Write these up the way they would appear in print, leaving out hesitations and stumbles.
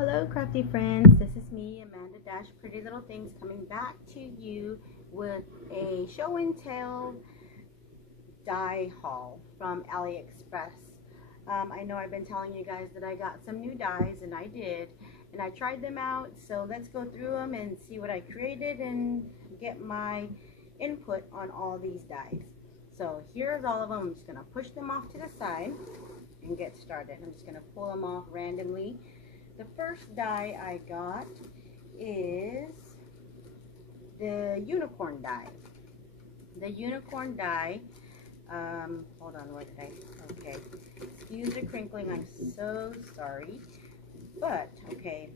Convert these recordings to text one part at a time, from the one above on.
Hello crafty friends, this is me, Amanda Dash Pretty Little Things, coming back to you with a show and tell die haul from AliExpress. I know I've been telling you guys that I got some new dies, and I did, and I tried them out, so let's go through them and see what I created and get my input on all these dies. So here's all of them. I'm just going to push them off to the side and get started. I'm just going to pull them off randomly. The first die I got is the unicorn die. The unicorn die, hold on, where did I, okay, excuse the crinkling, I'm so sorry, but, okay,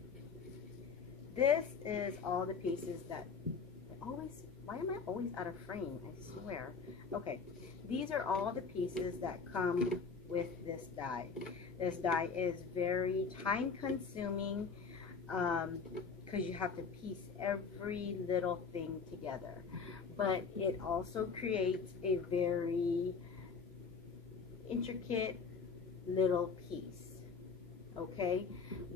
this is all the pieces that, why am I always out of frame, I swear. Okay, these are all the pieces that come with this die. This die is very time consuming because you have to piece every little thing together, but it also creates a very intricate little piece. Okay,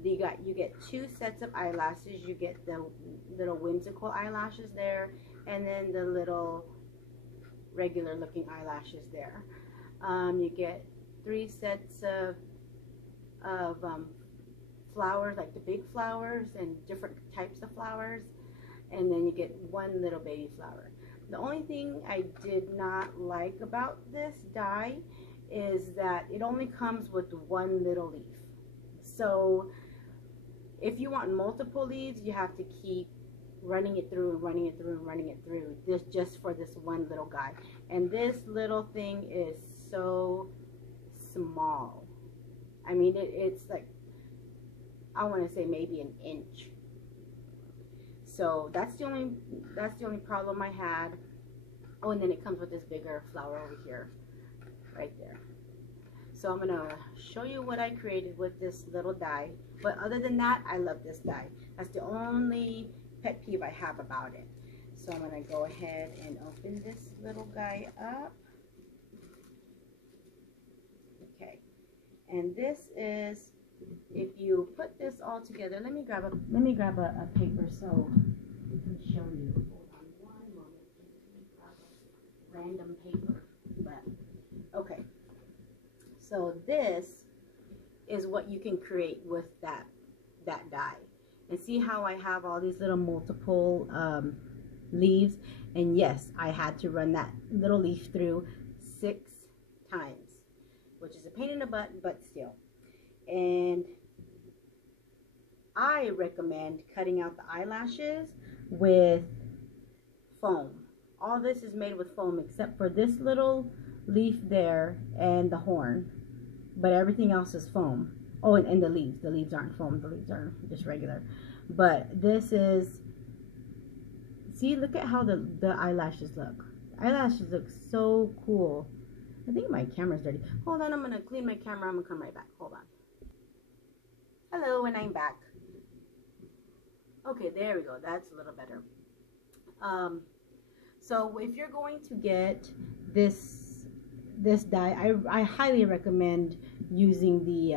you get two sets of eyelashes. You get the little whimsical eyelashes there, and then the little regular looking eyelashes there. You get 3 sets of flowers, like the big flowers and different types of flowers, and then you get 1 little baby flower. The only thing I did not like about this die is that it only comes with 1 little leaf. So if you want multiple leaves, you have to keep running it through and running it through and running it through, this just for this 1 little guy. And this little thing is so small. I mean, it's like, I want to say maybe an inch. So that's the only problem I had. Oh, and then it comes with this bigger flower over here, right there. So I'm gonna show you what I created with this little die. But other than that, I love this die. That's the only pet peeve I have about it. So I'm gonna go ahead and open this little guy up. Okay, and this is, if you put this all together, let me grab a paper so I can show you. Hold on one moment. Let me grab a random paper. But okay, so this is what you can create with that die. And see how I have all these little multiple leaves, and yes, I had to run that little leaf through 6 times, which is a pain in the butt, but still. And I recommend cutting out the eyelashes with foam. All this is made with foam except for this little leaf there and the horn, but everything else is foam. Oh, and the leaves aren't foam, the leaves are just regular. But this is, see, look at how the eyelashes look. The eyelashes look so cool. I think my camera's dirty. Hold on, I'm gonna clean my camera. I'm gonna come right back. Hold on. Hello, and I'm back. Okay, there we go. That's a little better. So if you're going to get this die, I highly recommend using the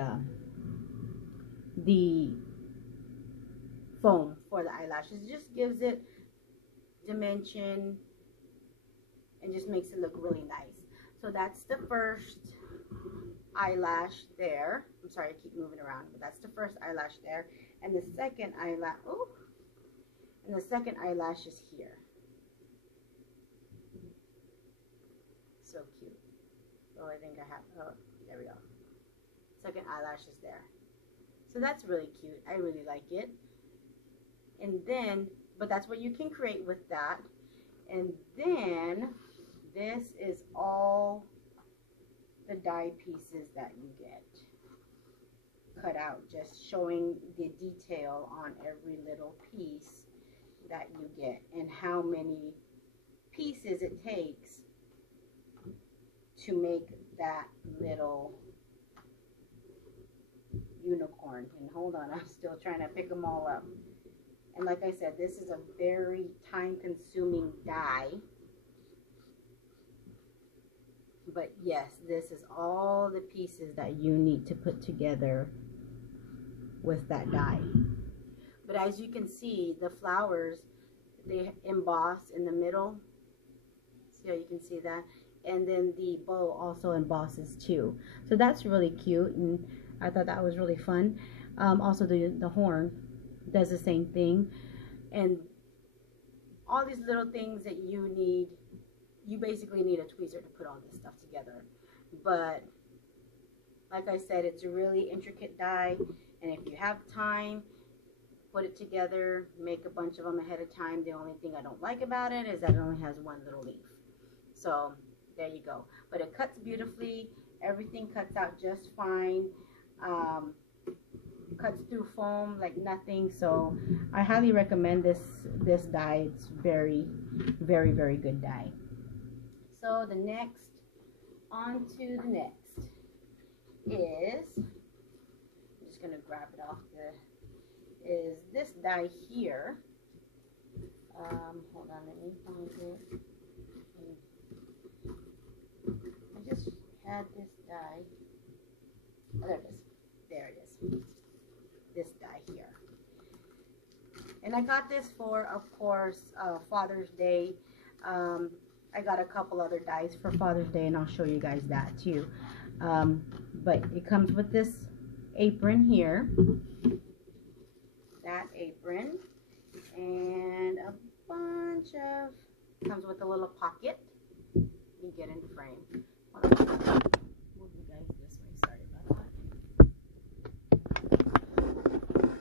foam for the eyelashes. It just gives it dimension and just makes it look really nice. So that's the first eyelash there. I'm sorry, I keep moving around, but that's the first eyelash there. And the second eyelash, oh, and the second eyelash is here. So cute. Oh, I think I have, oh, there we go. Second eyelash is there. So that's really cute. I really like it. And then, but that's what you can create with that. And then this is all the die pieces that you get cut out, just showing the detail on every little piece that you get and how many pieces it takes to make that little unicorn. And hold on, I'm still trying to pick them all up. And like I said, this is a very time-consuming die. But yes, this is all the pieces that you need to put together with that die. But as you can see, the flowers, they emboss in the middle. See how you can see that? And then the bow also embosses too. So that's really cute, and I thought that was really fun. Also the horn does the same thing. And all these little things that you need, you basically need a tweezer to put all this stuff together. But like I said, it's a really intricate die, and if you have time, put it together, make a bunch of them ahead of time. The only thing I don't like about it is that it only has one little leaf. So there you go. But it cuts beautifully. Everything cuts out just fine. Cuts through foam like nothing. So I highly recommend this die. It's very, very, very good die. So the next, on to the next is, I'm just gonna grab it off is this die here. Hold on, let me find it. I just had this die. Oh, there it is. There it is. This die here. And I got this for, of course, Father's Day. I got a couple other dies for Father's Day, and I'll show you guys that too. But it comes with this apron here. That apron. And a bunch of, comes with a little pocket. You get in frame. Hold on. Move you guys this way. Sorry about that.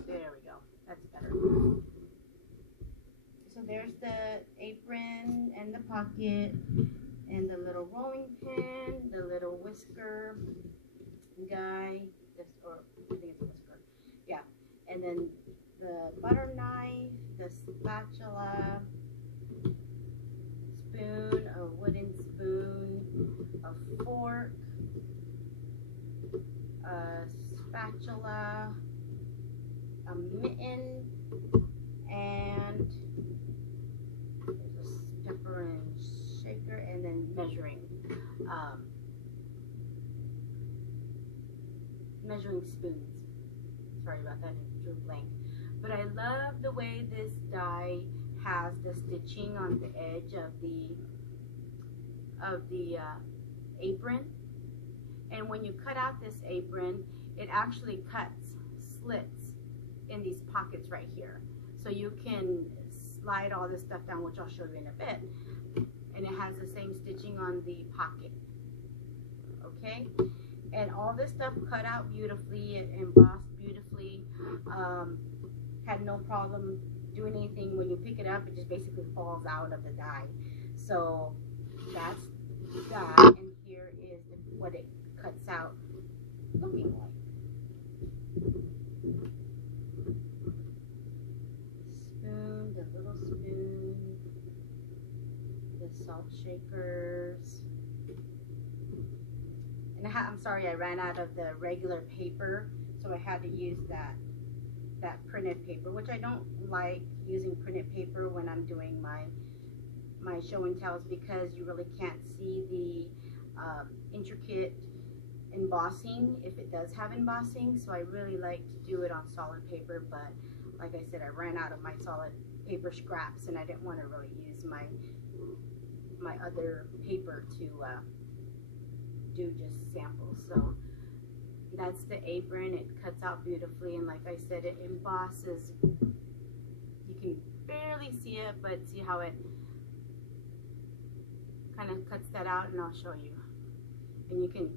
There we go. That's better. So there's the apron and the pocket and the little rolling pin, the little whisker guy. This, or I think it's a whisker. Yeah. And then the butter knife, the spatula, spoon, a wooden spoon, a fork, a spatula, a mitten, and there's a stepper and shaker, and then measuring spoons. Sorry about that, I drew a blank. But I love the way this die has the stitching on the edge of the apron. And when you cut out this apron, it actually cuts slits in these pockets right here. So you can slide all this stuff down, which I'll show you in a bit. And it has the same stitching on the pocket. Okay? And all this stuff cut out beautifully, it embossed beautifully. Had no problem doing anything. When you pick it up, it just basically falls out of the die. So that's that, and here is what it cuts out looking like. Spoon, the little spoon, the salt shakers. And I'm sorry, I ran out of the regular paper, so I had to use that printed paper, which I don't like using printed paper when I'm doing my show and tells, because you really can't see the intricate embossing if it does have embossing. So I really like to do it on solid paper, but like I said, I ran out of my solid paper scraps, and I didn't want to really use my other paper to do just samples. So that's the apron. It cuts out beautifully, and like I said, it embosses. You can barely see it, but see how it kind of cuts that out, and I'll show you. And you can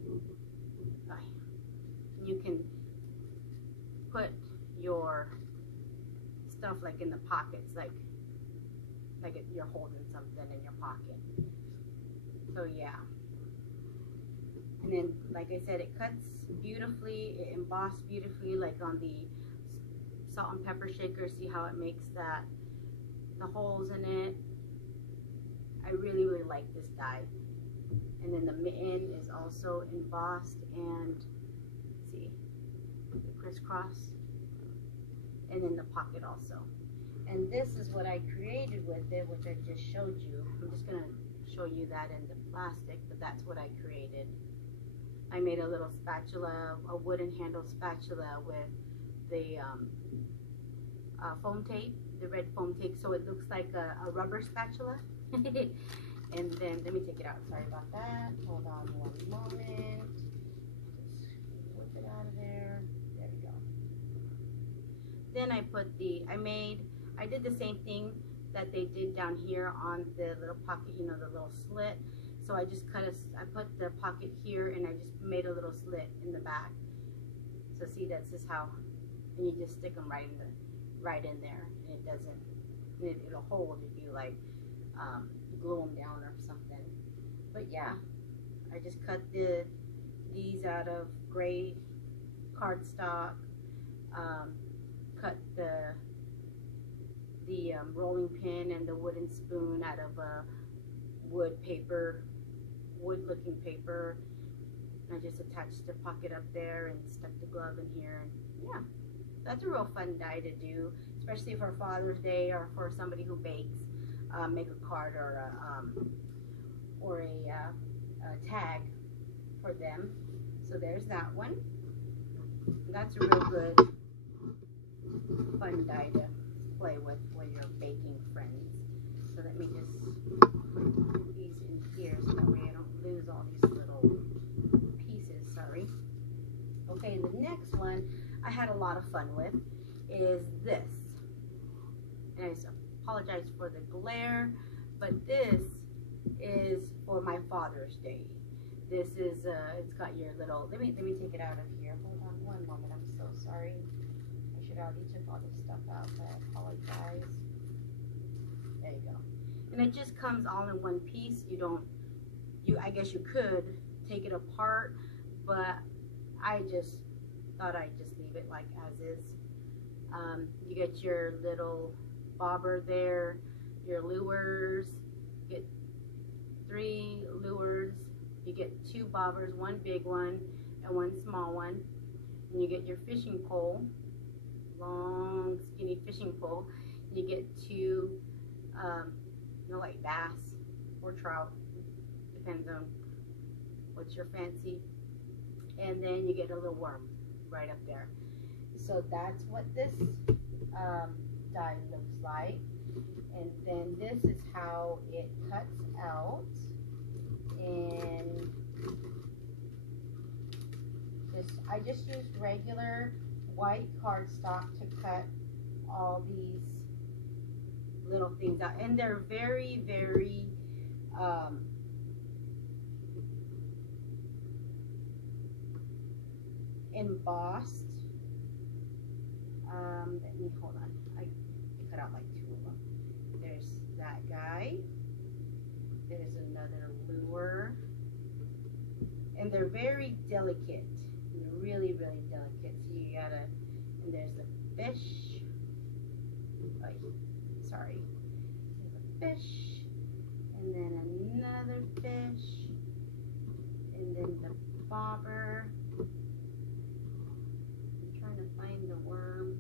put your stuff like in the pockets, like you're holding something in your pocket. So yeah. And then, like I said, it cuts beautifully, it embossed beautifully, like on the salt and pepper shaker. See how it makes the holes in it. I really, really like this die. And then the mitten is also embossed, and see, the crisscross. And then the pocket also. And this is what I created with it, which I just showed you. I'm just going to show you that in the plastic, but that's what I created. I made a little spatula, a wooden handle spatula with the foam tape, the red foam tape, so it looks like a rubber spatula. And then, let me take it out. Sorry about that. Hold on one moment. Just whip it out of there. There we go. Then I put I did the same thing that they did down here on the little pocket, you know, the little slit. So I just I put the pocket here and I just made a little slit in the back. So see, that's just how, and you just stick them right in there, and it doesn't, it'll hold if you like glue them down or something. But yeah, I just cut these out of gray cardstock, cut the rolling pin and the wooden spoon out of wood looking paper. I just attached the pocket up there and stuck the glove in here. And yeah, that's a real fun die to do, especially for Father's Day or for somebody who bakes. Make a card or a tag for them. So there's that one. That's a real good fun die to play with your baking friends. So let me just put these in here so that way I don't lose all these little pieces. Sorry. Okay, the next one I had a lot of fun with is this. And I apologize for the glare, but this is for my Father's Day. This is it's got your little, let me take it out of here. Hold on one moment. I'm so sorry. I should already took all this stuff out, but I apologize. There you go. And it just comes all in one piece. I guess you could take it apart, but I just thought I'd just leave it like as is. You get your little bobber there, your lures, you get 3 lures, you get 2 bobbers, 1 big one and 1 small one, and you get your fishing pole, long skinny fishing pole, and you get 2 you know, like bass or trout, depends on what's your fancy, and then you get a little worm right up there. So that's what this die looks like, and then this is how it cuts out. And I just used regular white cardstock to cut all these little things out, and they're very, very embossed. Let me hold on. I cut out like 2 of them. There's that guy. There's another lure, and they're very delicate. They're really, really delicate. So you gotta. And there's the fish. Oh, sorry. There's a fish, and then another fish, and then the bobber. I'm trying to find the worm.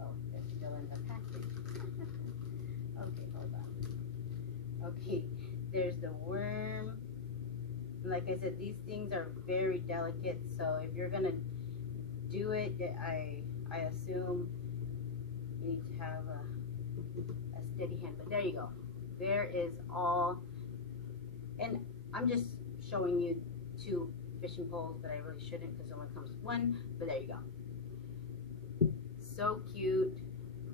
Oh, they're still in the package. Okay, hold on. Okay, there's the worm. Like I said, these things are very delicate, so if you're gonna do it, I assume you need to have a steady hand. But there you go. There is all, and I'm just showing you 2 fishing poles, but I really shouldn't because it only comes with 1. But there you go. So cute,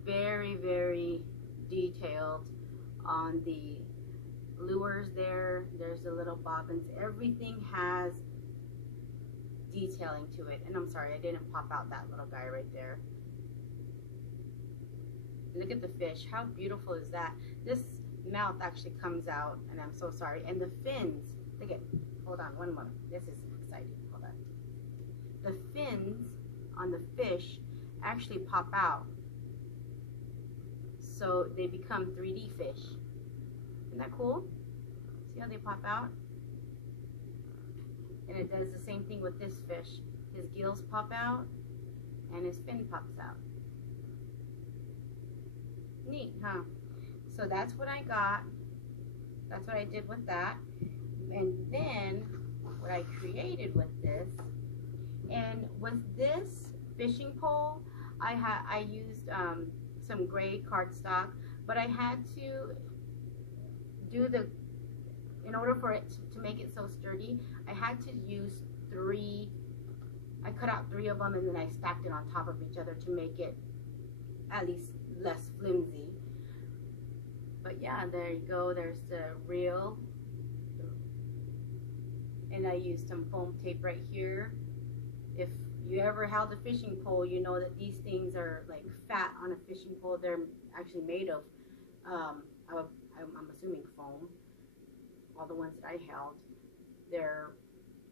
very, very detailed on the lures there. There's the little bobbins. Everything has detailing to it. And I'm sorry, I didn't pop out that little guy right there. Look at the fish. How beautiful is that? This mouth actually comes out, and I'm so sorry. And the fins, look at, hold on one moment. This is exciting. Hold on. The fins on the fish actually pop out, so they become 3D fish. Isn't that cool? See how they pop out? And it does the same thing with this fish. His gills pop out and his fin pops out. Neat, huh? So that's what I got. That's what I did with that. And then what I created with this And with this fishing pole, I used some gray cardstock, but I had to do in order for it to make it so sturdy, I had to use I cut out 3 of them and then I stacked it on top of each other to make it at least less flimsy. But yeah, there you go, there's the reel. And I used some foam tape right here. If you ever held a fishing pole, you know that these things are like fat on a fishing pole. They're actually made of, I'm assuming foam. All the ones that I held, they're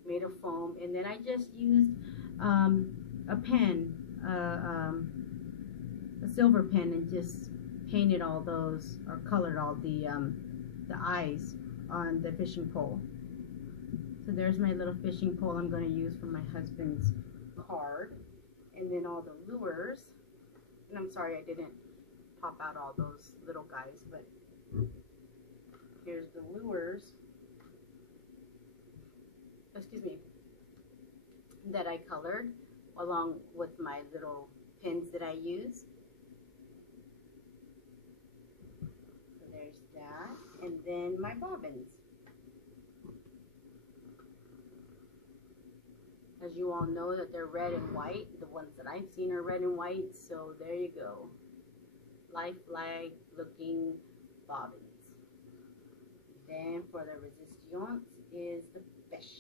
made of foam. And then I just used a pen, a silver pen, and just painted all those, or colored all the eyes on the fishing pole. So there's my little fishing pole I'm going to use for my husband's card. And then all the lures. And I'm sorry I didn't pop out all those little guys, but here's the lures, excuse me, that I colored along with my little pins that I use. So there's that. And then my bobbins. As you all know that they're red and white. The ones that I've seen are red and white. So there you go. Life flag looking bobbins. Then for the resistance is the fish.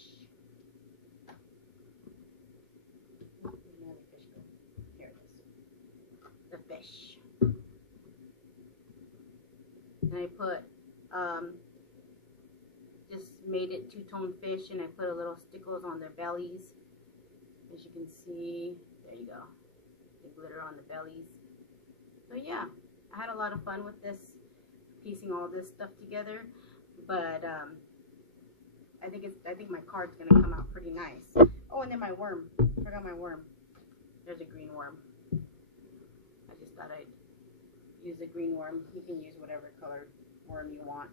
Another fish go. Here it is. The fish. And I put, just made it two-tone fish, and I put a little stickles on their bellies. As you can see, there you go. The glitter on the bellies. So yeah, I had a lot of fun with this, piecing all this stuff together. But I think my card's gonna come out pretty nice. Oh, and then my worm. Forgot my worm. There's a green worm. I just thought I'd use a green worm. You can use whatever color worm you want.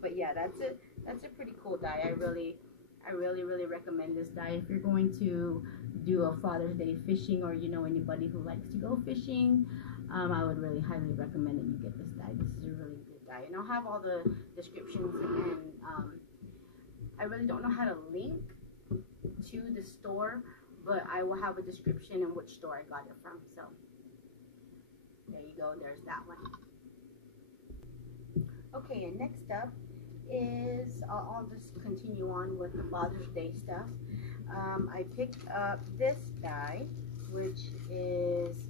But yeah, that's a pretty cool die. I really recommend this die if you're going to do a Father's Day fishing, or you know anybody who likes to go fishing. I would really highly recommend that you get this die. This is a really good die, and I'll have all the descriptions, and I really don't know how to link to the store, but I will have a description in which store I got it from. So there you go, there's that one. Okay, and next up is, I'll just continue on with the Father's Day stuff. I picked up this die, which is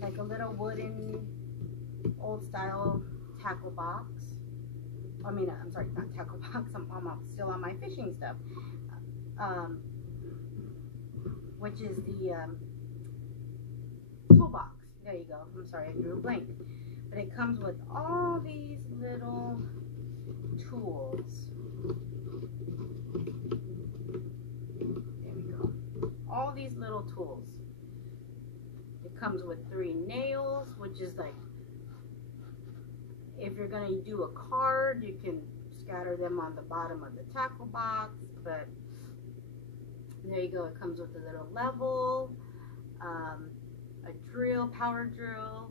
like a little wooden, old style tackle box. I mean, I'm sorry, not tackle box, I'm still on my fishing stuff. Which is the toolbox. There you go. I'm sorry, I drew a blank. But it comes with all these little tools. There we go. All these little tools. It comes with 3 nails, which is like, if you're going to do a card, you can scatter them on the bottom of the tackle box. But there you go. It comes with a little level, a drill, power drill,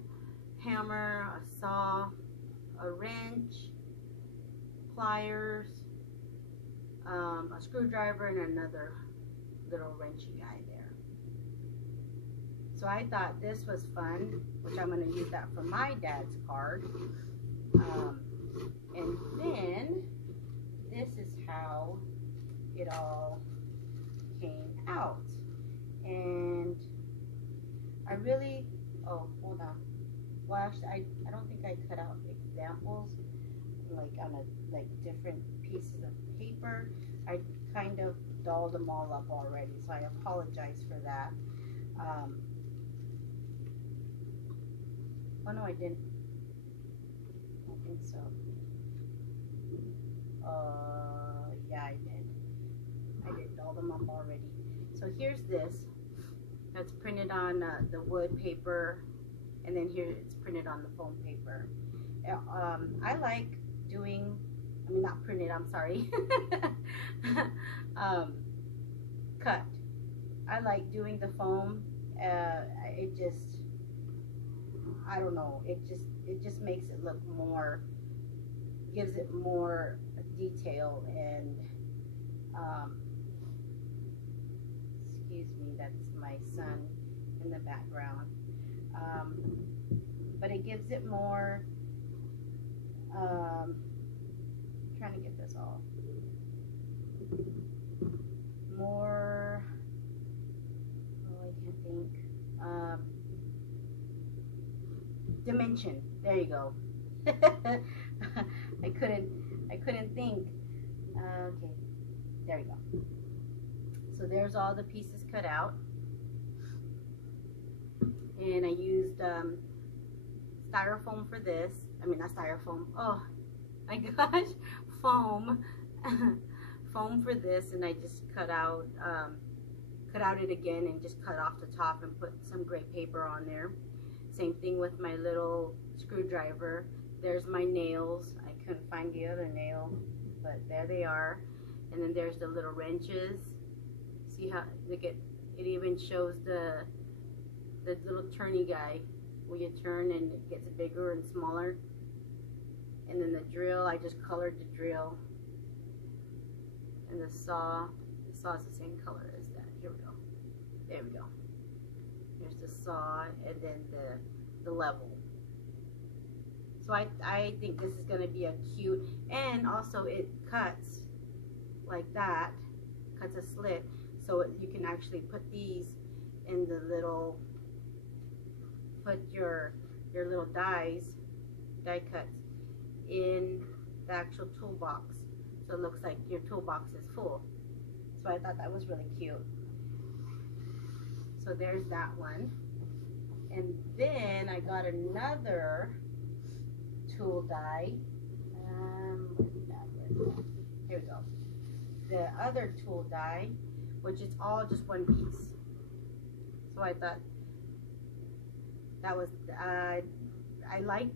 hammer, a saw, a wrench, pliers, a screwdriver, and another little wrenchy guy there. So I thought this was fun, which I'm going to use that for my dad's card. And then this is how it all came out. And I really, oh, hold on. Well, actually, I don't think I cut out examples like on different pieces of paper. I kind of dolled them all up already, so I apologize for that. Oh no, I didn't. I don't think so. Yeah, I did doll them up already. So here's this. That's printed on the wood paper, and then here it's printed on the foam paper. I like doing, I mean not printed, I'm sorry, cut. I like doing the foam. It just, I don't know, it just makes it look more, gives it more detail. And excuse me, that's my son in the background. But it gives it more, trying to get this all more, oh, I can't think, dimension. There you go. I couldn't think. Okay, there you go. So there's all the pieces cut out, and I used styrofoam for this. I mean, not styrofoam. Oh my gosh, foam. Foam for this, and I just cut out it again and just cut off the top and put some gray paper on there. Same thing with my little screwdriver. There's my nails. I couldn't find the other nail, but there they are. And then there's the little wrenches. See how look at it, even shows the little turny guy where you turn and it gets bigger and smaller. And then the drill, I just colored the drill. And the saw is the same color as that. Here we go. There we go. Here's the saw, and then the level. So I think this is going to be a cute, and also it cuts like that, cuts a slit, so you can actually put these in the little, put your little die cuts in the actual toolbox. So it looks like your toolbox is full. So I thought that was really cute. So there's that one. And then I got another tool die. Here we go. The other tool die, which is all just one piece. So I thought that was, I like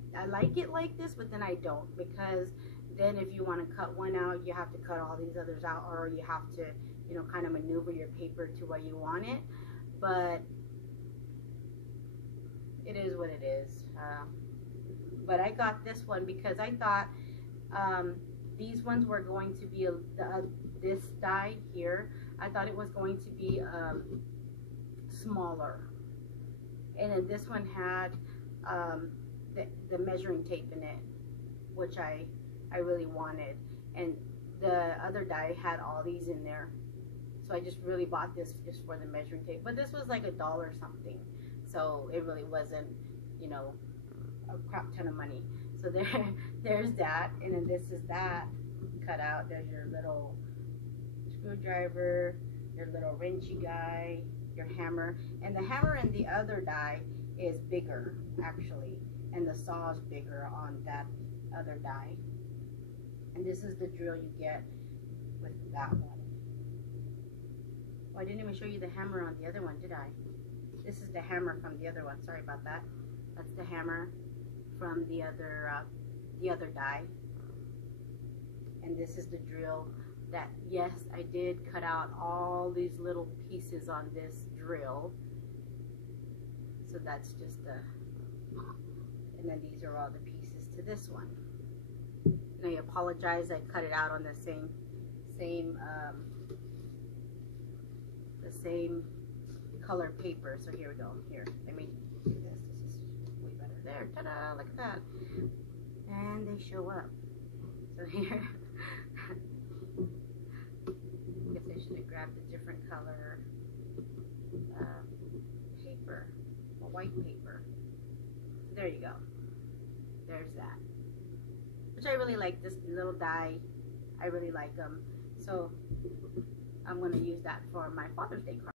it like this, but then I don't, because then if you want to cut one out, you have to cut all these others out, or you have to, you know, kind of maneuver your paper to where you want it. But it is what it is. But I got this one because I thought these ones were going to be this die here. I thought it was going to be smaller, and then this one had the measuring tape in it, which I really wanted, and the other die had all these in there. So I just really bought this just for the measuring tape. But this was like $1 something, so it really wasn't, you know, a crap ton of money. So there's that, and then this is that cut out. There's your little screwdriver, your little wrenchy guy, your hammer, and the hammer in the other die is bigger actually, and the saw is bigger on that other die. And this is the drill you get with that one. Oh, I didn't even show you the hammer on the other one, did I? This is the hammer from the other one. Sorry about that. That's the hammer from the other die. And this is the drill that, yes, I did cut out all these little pieces on this drill. So that's just and then these are all the pieces to this one. And I apologize, I cut it out on the same color paper. So here we go. Here, let me do this. This is way better. There, ta-da! Look at that. And they show up. So here, I guess I should have grabbed a different color paper, a white paper. So there you go. There's that. Which I really like, this little die. I really like them. So I'm going to use that for my Father's Day card.